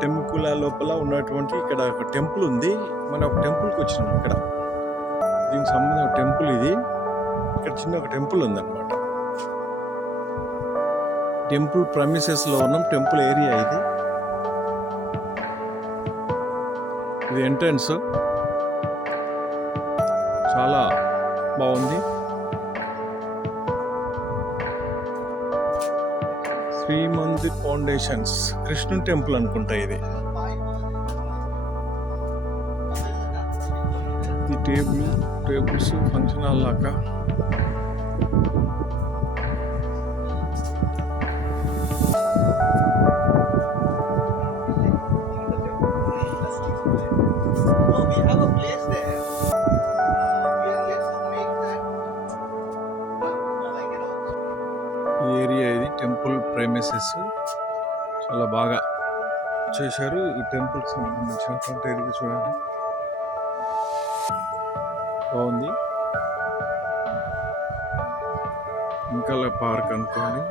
Temple లోపల ఉన్నటువంటి ఇక్కడ ఒక టెంపుల్ ఉంది. మనం ఒక టెంపుల్కి వచ్చినాం ఇక్కడ. దీనికి సంబంధించిన టెంపుల్ ఇది. ఇక్కడ చిన్న ఒక టెంపుల్ ఉందన్నమాట. టెంపుల్ ప్రమిసెస్లో ఉన్నాం. టెంపుల్ ఏరియా ఇది. ఇది ఎంట్రన్స్. చాలా బాగుంది. శ్రీమందిర్ ఫౌండేషన్స్ కృష్ణుని టెంపుల్ అనుకుంటా ఇది. ఈ టేబుల్ టేబుల్స్ ఫంక్షన్ హాల్ లాగా ప్లేసెస్ చాలా బాగా చేశారు. ఈ టెంపుల్ సంబంధించినటువంటి ఏరియా చూడండి. బాగుంది. ఇంకా పార్క్ అనుకోండి.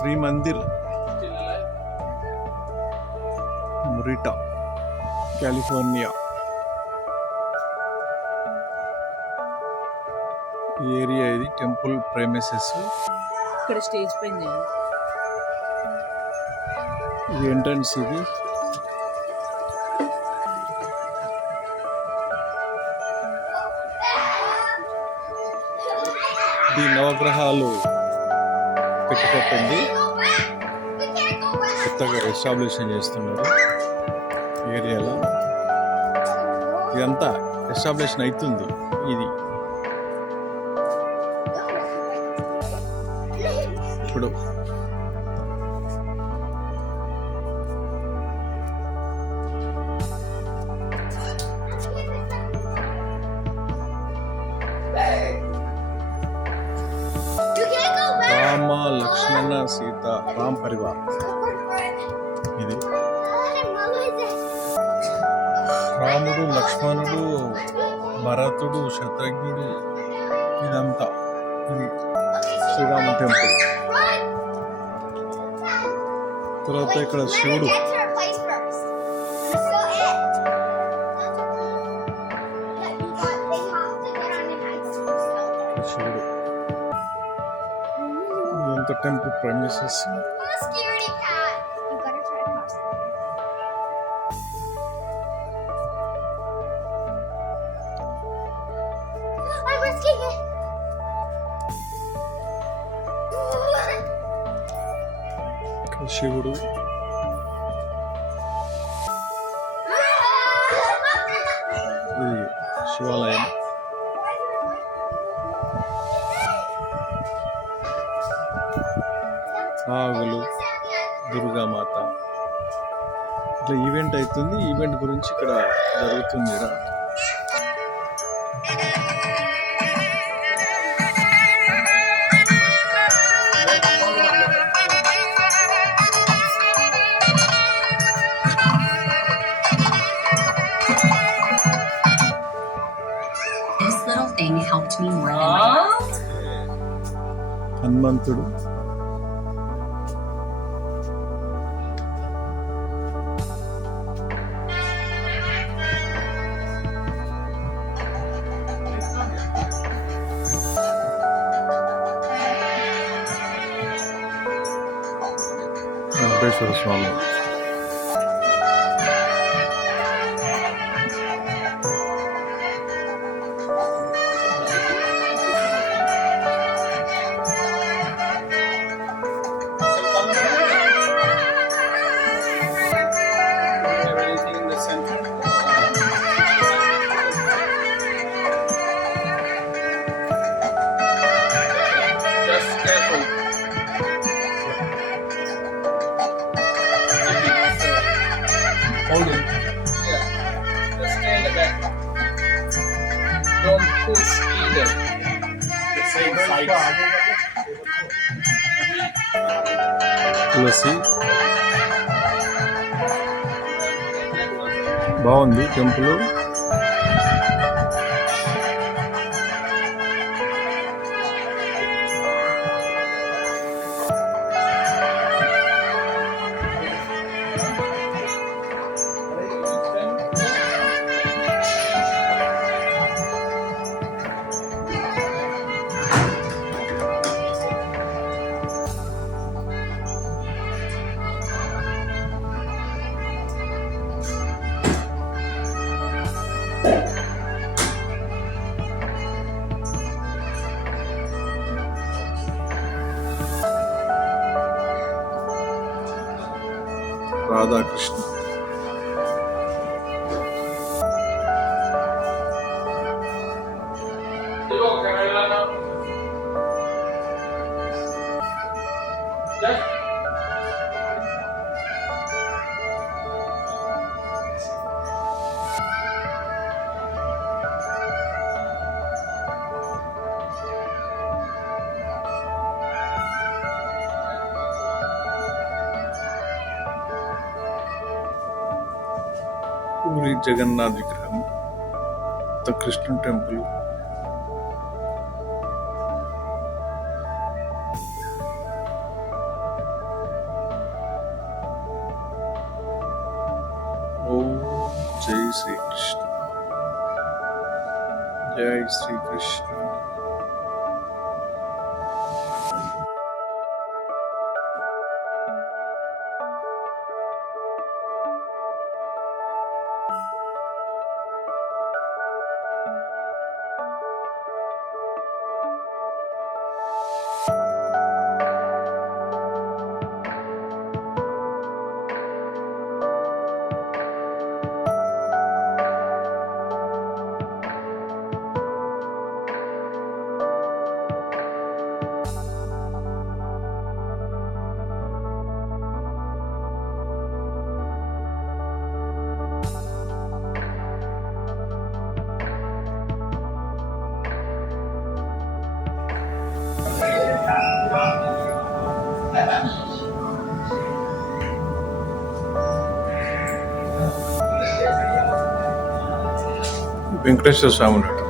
Shri Mandir Murrieta California. Area ఇది టెంపుల్ ప్రైమసెస్. ఇక్కడ స్టేజ్ పైన. ఇది ఎంట్రన్స్ ఇది. ఇది నవగ్రహాలు. పెట్టుకట్టుంది కొత్తగా ఎస్టాబ్లిషన్ చేస్తున్నారు ఏరియాలో. ఇదంతా ఎస్టాబ్లిషన్ అవుతుంది ఇది. ఇప్పుడు రాముడు లక్ష్మణుడు భరతుడు శత్రుఘ్నుడు ఇదంతా ఇది శ్రీరామ టెంపుల్. తర్వాత ఇక్కడ శివుడు. శివుడు. ఇదంతా టెంపుల్ ప్రమిసెస్ శివుడు. ఇది శివాలయం. ఆవులు దుర్గామాత. ఇట్లా ఈవెంట్ అవుతుంది. ఈవెంట్ గురించి ఇక్కడ జరుగుతుంది 아. 네. 간만 뜨로? টেম্পলো Radha Krishna. జగన్నాథ్ విగ్రహం కొత్త కృష్ణ టెంపుల్ ఓం జై శ్రీకృష్ణ జై శ్రీకృష్ణ వెంకటేశ్వర స్వామి ఉన్నాడు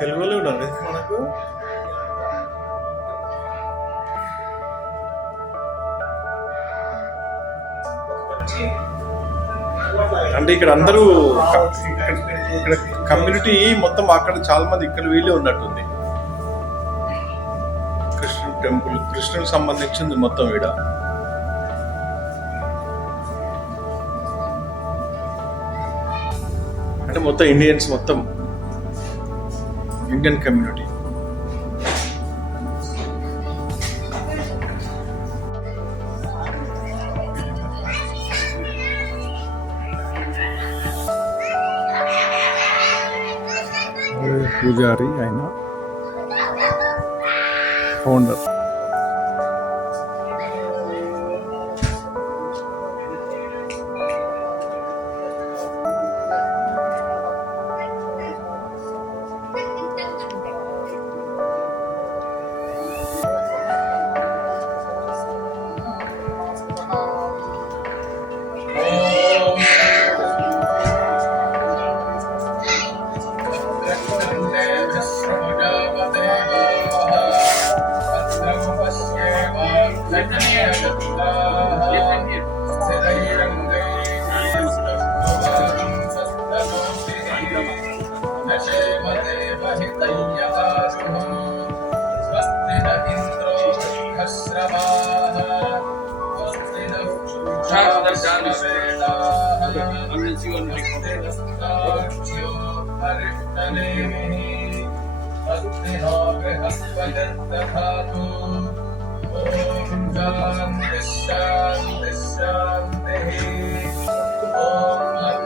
తెలుగులో ఉండాలి. మనకు అంటే ఇక్కడ అందరూ ఇక్కడ కమ్యూనిటీ మొత్తం అక్కడ చాలా మంది ఇక్కడ వీళ్ళే ఉన్నట్టుంది. కృష్ణుడు టెంపుల్ కృష్ణుడికి సంబంధించింది మొత్తం ఈడ. అంటే మొత్తం ఇండియన్స్ మొత్తం. ഇന്ത്യൻ കമ്മ്യൂണിറ്റി പൂജാരി അതിന് ഫൗണ്ടർ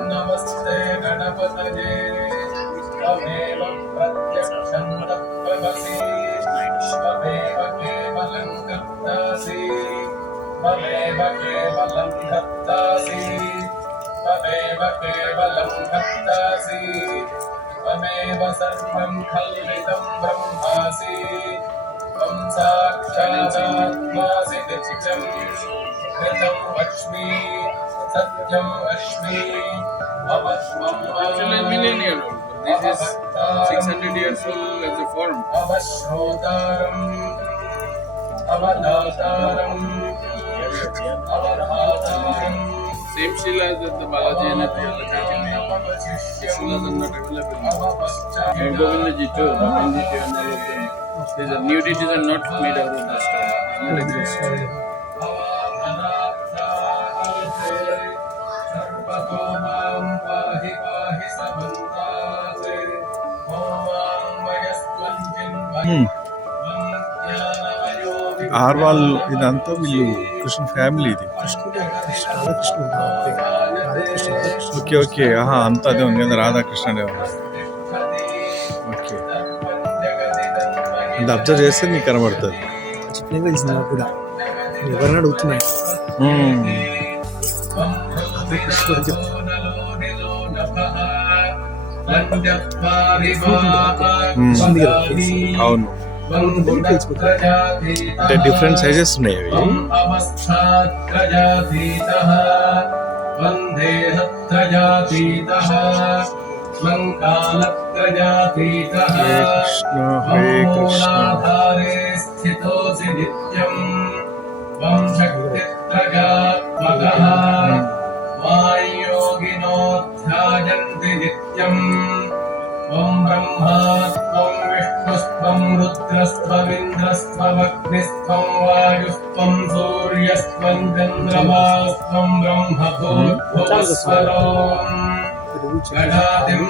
नमस्ते गणपतये त्वमेव प्रत्यक्षं तत्त्वमसि त्वमेव केवलं कर्तासि त्वमेव केवलं कर्तासि त्वमेव केवलं कर्तासि त्वमेव सर्वं खल्विदं ब्रह्मासि त्वं साक्षादात्मासि नित्यं कृतं वक्ष्मि Actually, millennial old. This is 600 years old as a form. अवश्रोतारम् अवदातारम् अवधातारम् Same Shila that the Balaji and the other church Shilas are not made. Hmm. ఆర్వాల్ ఇదంతా వీళ్ళు కృష్ణ ఫ్యామిలీ ఇది. Okay okay. ఆహా అంతా అదే ఉంది. కదా రాధాకృష్ణ అనే. ఓకే. అంటే అబ్జర్వ్ చేస్తే నీకు కనబడుతుంది. చెప్పినాక తెలిసింది నాకు కూడా. ఎవరైనా face. అవును. The different sizes may be. Hare Krishna, Hare Krishna. रुद्रस्त्वमिन्द्रस्त्वमग्निस्त्वं वायुस्त्वं सूर्यस्त्वं चन्द्रमास्त्वं ब्रह्मभूर्भुवस्वरो गणादिं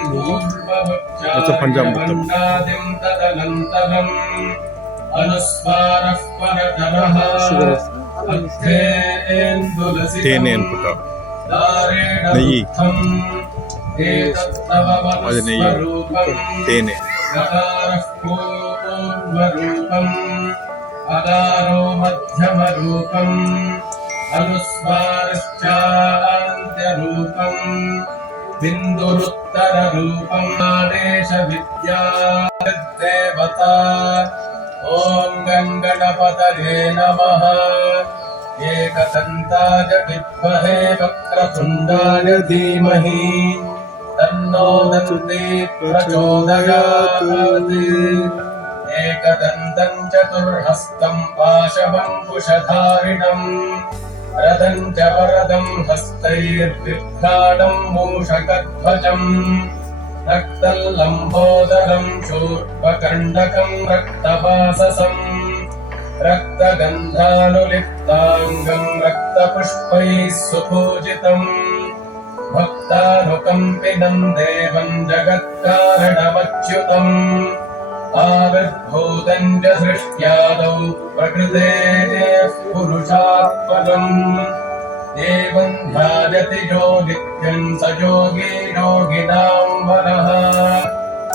మొత్తం పంజాబ్ మొత్తం. पूर्ववक्षादिं तदनन्तरम् अनुस्वारः परतरः अर्थेन्दुलसितं తేనె అనుకుంటా दारेण నెయ్యి. दुःखम् एतत्तव అది నెయ్యి मनस्वरूपम् తేనె गकारः पूर्वरूपम् अकारो मध्यमरूपम् अनुस्वारश्चान्त्यरूपम् बिन्दुरुत्तररूपम् आदेशविद्या देवता ॐ गङ्गणपतये नमः। एकदन्ताय विद्महे वक्रतुण्डाय धीमहि तन्नो दन्ति प्रचोदयात् एकदन्तं चतुर्हस्तं पाशवङ्कुशधारिणम् रथं च वरदं हस्तैर्विभ्राणं मूषकध्वजम् रक्तल्लम्बोदरं शूर्पकण्डकं रक्तवाससम् रक्तगन्धानुलिप्ताङ्गं रक्तपुष्पैः सुपूजितम् भक्ता लुकम् देवम् जगत्कारणमच्युतम्। आविर्भूतम् च सृष्ट्यादौ प्रकृते पुरुषात्मकम्। एवम् यो नित्यम् स योगी योगिनाम् वरः।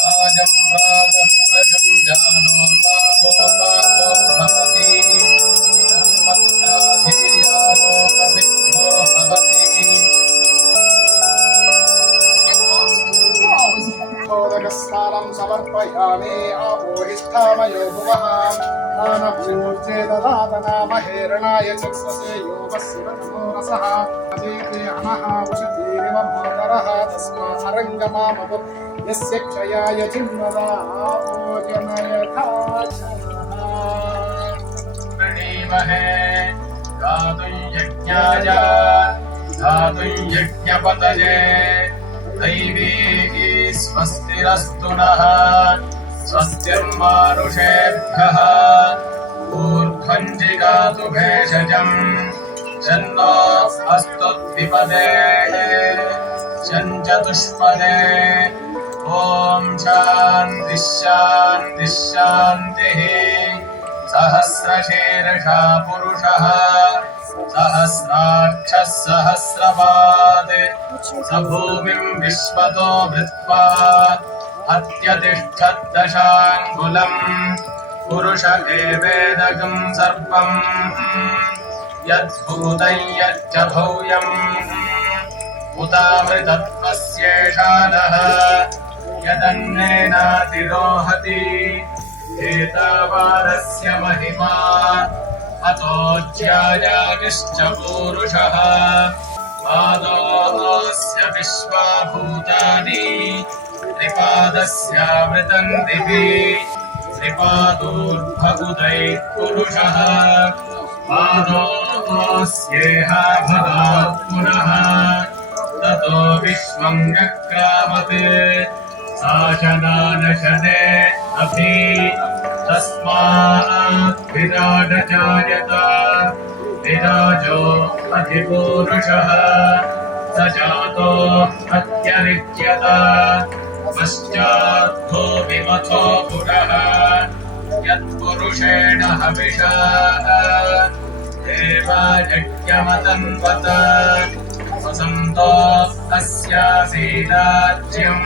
रातरधीजानो रात्रिकृतं पापं नाशयति राजं प्रातः प्रजं जानो पापो पापो भवति धर्मत्याधीयानो पवित्रो भवति मोदकस्नानं समर्पयामि आपोहिष्ठामयो भुवः मानभूर्चेददातनामहेरणाय चक्षसे यो वस्यवतमो रसः अजेते अनः उषतीरिव मातरः तस्मारङ्गमामपु यस्य क्षयाय छिन्नदापो जनयथाचनः प्रणीमहे धातुं यज्ञाय स्वस्तिरस्तु नः स्वस्तिर्मानुषेभ्यः ऊर्ध्वं भेषजम् जन्नो अस्तुद्विपदे चञ्चतुष्पदे ॐ शान्तिः शान्तिः शान्तिः सहस्रशीर्षा पुरुषः सहस्राक्षः सहस्रपात् स भूमिं विश्वतो भृत्वा अत्यतिष्ठद्दशाङ्गुलम् पुरुष एवेदगं सर्पम्। यद्भूतं यच्च भव्यम्। उतामृतत्वस्येषानः यदन्नेनातिरोहति एतावादस्य महिमा अतोज्यायागिश्च पूरुषः पादोऽस्य विश्वाभूतानि त्रिपादस्यामृतम् दिवि त्रिपादोर्भगुदैः पुरुषः पादोऽस्येह भगात् पुनः ततो विश्वम् व्यक्रामत् शासनानशने अभि तस्मात् विराट जायत विराजो अधिपूरुषः। स जातो अत्यरिच्यत पश्चात्थो विमथो पुरः। यत्पुरुषेण हविषा। देवायज्ञमतन्वत वसन्तो अस्यासीदाज्यम्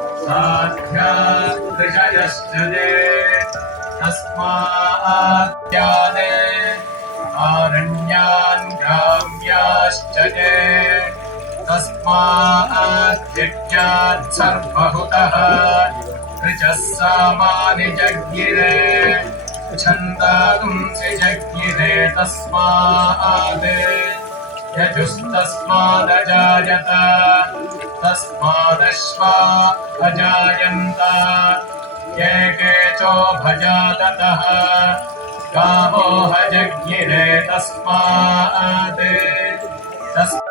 स्वाध्यादृशयश्चये तस्माद्याने आरण्यान् गाम्याश्च ये तस्माद्यज्ञात्सर्वहुतः ऋचः सामानि जज्ञिरे। छन्दागुंसि जज्ञिरे तस्मात् यजुस्तस्मादजायत। तस्मादश्वा अजायन्त ये केचो भजादतः गावो हजज्ञिरे तस्मात्। तस्मादामुच्यते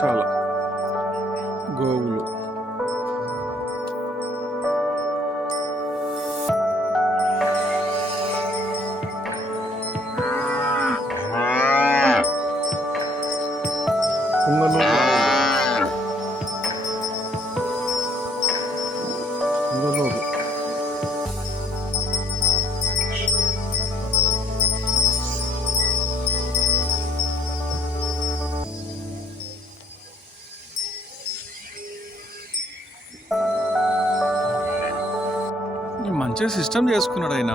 算了。మంచిగా సిస్టమ్ చేసుకున్నాడు ఆయన.